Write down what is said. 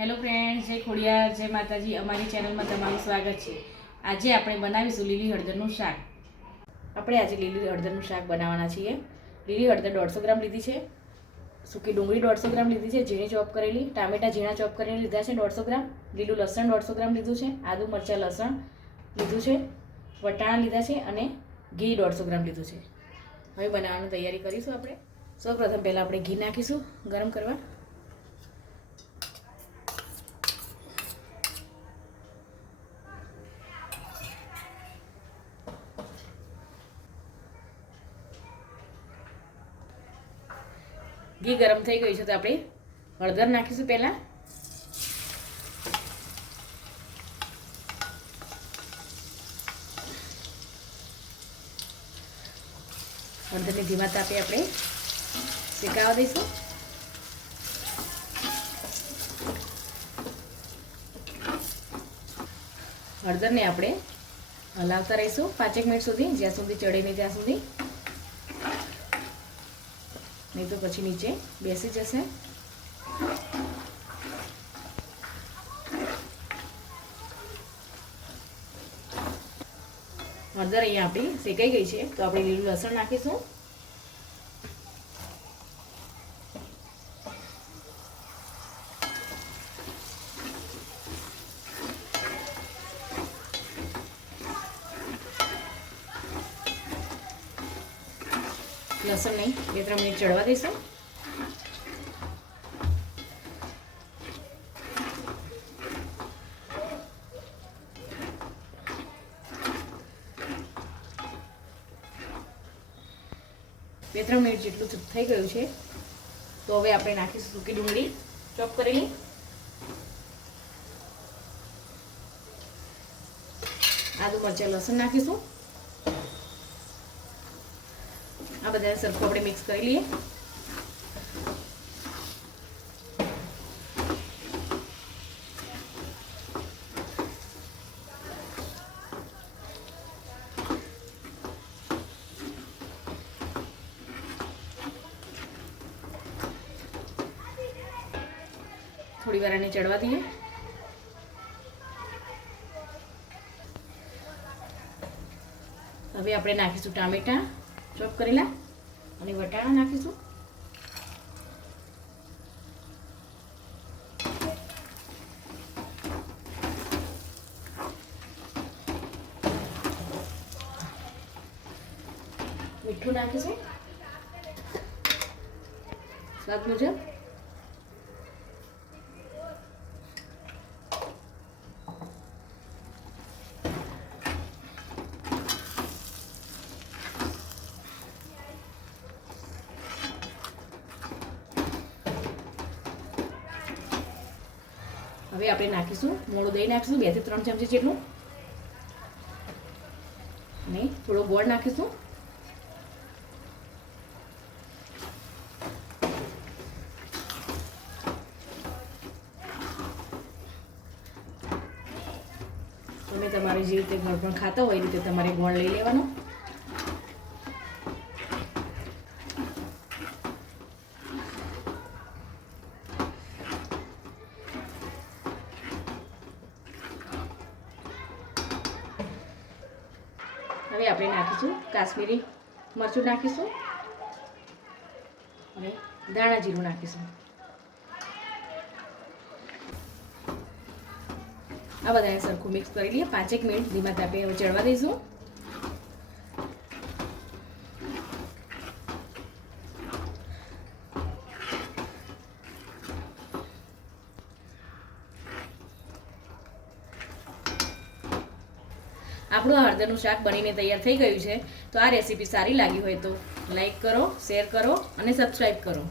Hello friends, જય ખોડિયાર, જય માતાજી. અમારી ચેનલમાં તમારું સ્વાગત છે. આજે આપણે બનાવીશું લીલી હળદરનું શાક. આપણે આજે લીલી હળદરનું શાક બનાવવાના છીએ. લીલી હળદર 150 ગ્રામ લીધી છે, સૂકી ડુંગળી 150 ગ્રામ લીધી છે, ઝીણી ચોપ કરેલી, ટામેટાં ઝીણા ચોપ કરીને લીધા છે 150 ગ્રામ, લીલું લસણ 150 ગ્રામ લીધું છે, આદુ મરચાં લસણ લીધું છે, વટાણા લીધા છે અને ઘી 150 ગ્રામ લીધું છે. હવે બનાવવાની તૈયારી કરીશું આપણે. સૌપ્રથમ પહેલાં આપણે ઘી નાખીશું ગરમ કરવા. ઘી ગરમ થઈ ગયું છે તો આપણે હળદર નાખીશું. પહેલાં હળદરને ધીમા તાપે આપણે શેકાવા દઈશું. હળદરને આપણે હલાવતા રહીશું 5 મિનિટ સુધી, જ્યાં સુધી ચડે નહીં ત્યાં સુધી, નહીં તો પછી નીચે બેસી જશે. હળદર અહીંયા આપણી શેકાઈ ગઈ છે તો આપણે લીલું લસણ નાખીશું. લસણને 2-3 મિનિટ ચડવા દઈશું. બે 3 મિનિટ જેટલું થઈ ગયું છે તો હવે આપણે નાખીશું સૂકી ડુંગળી ચોપ કરેલી, આદુ મરચાં લસણ નાખીશું. આ બધા સરખું આપણે મિક્સ કરી લઈએ. થોડી વાર આને ચડવા દઈએ. હવે આપણે નાખીશું ટામેટાં ચોપ કરેલા અને વટાણા નાખીશું. મીઠું નાખીશું સ્વાદ મુજબ. હવે આપણે નાખીશું મોળું દહીં નાખીશું 2 થી 3 ચમચી જેટલું, અને થોડો ગોળ નાખીશું. તમે તમારી જે રીતે ગોળ પણ ખાતા હોય એ રીતે તમારે ગોળ લઈ લેવાનો. હવે આપણે નાખીશું કાશ્મીરી મરચું નાખીશું અને ધાણા જીરું નાખીશું. આ બધાને સરખું મિક્સ કરી લઈએ. 5 મિનિટ ધીમા તાપે હવે ચડવા દઈશું. આપણું હળદરનું શાક બનીને તૈયાર થઈ ગયું છે. તો આ રેસીપી સારી લાગી હોય તો લાઈક કરો, શેર કરો અને સબસ્ક્રાઈબ કરો.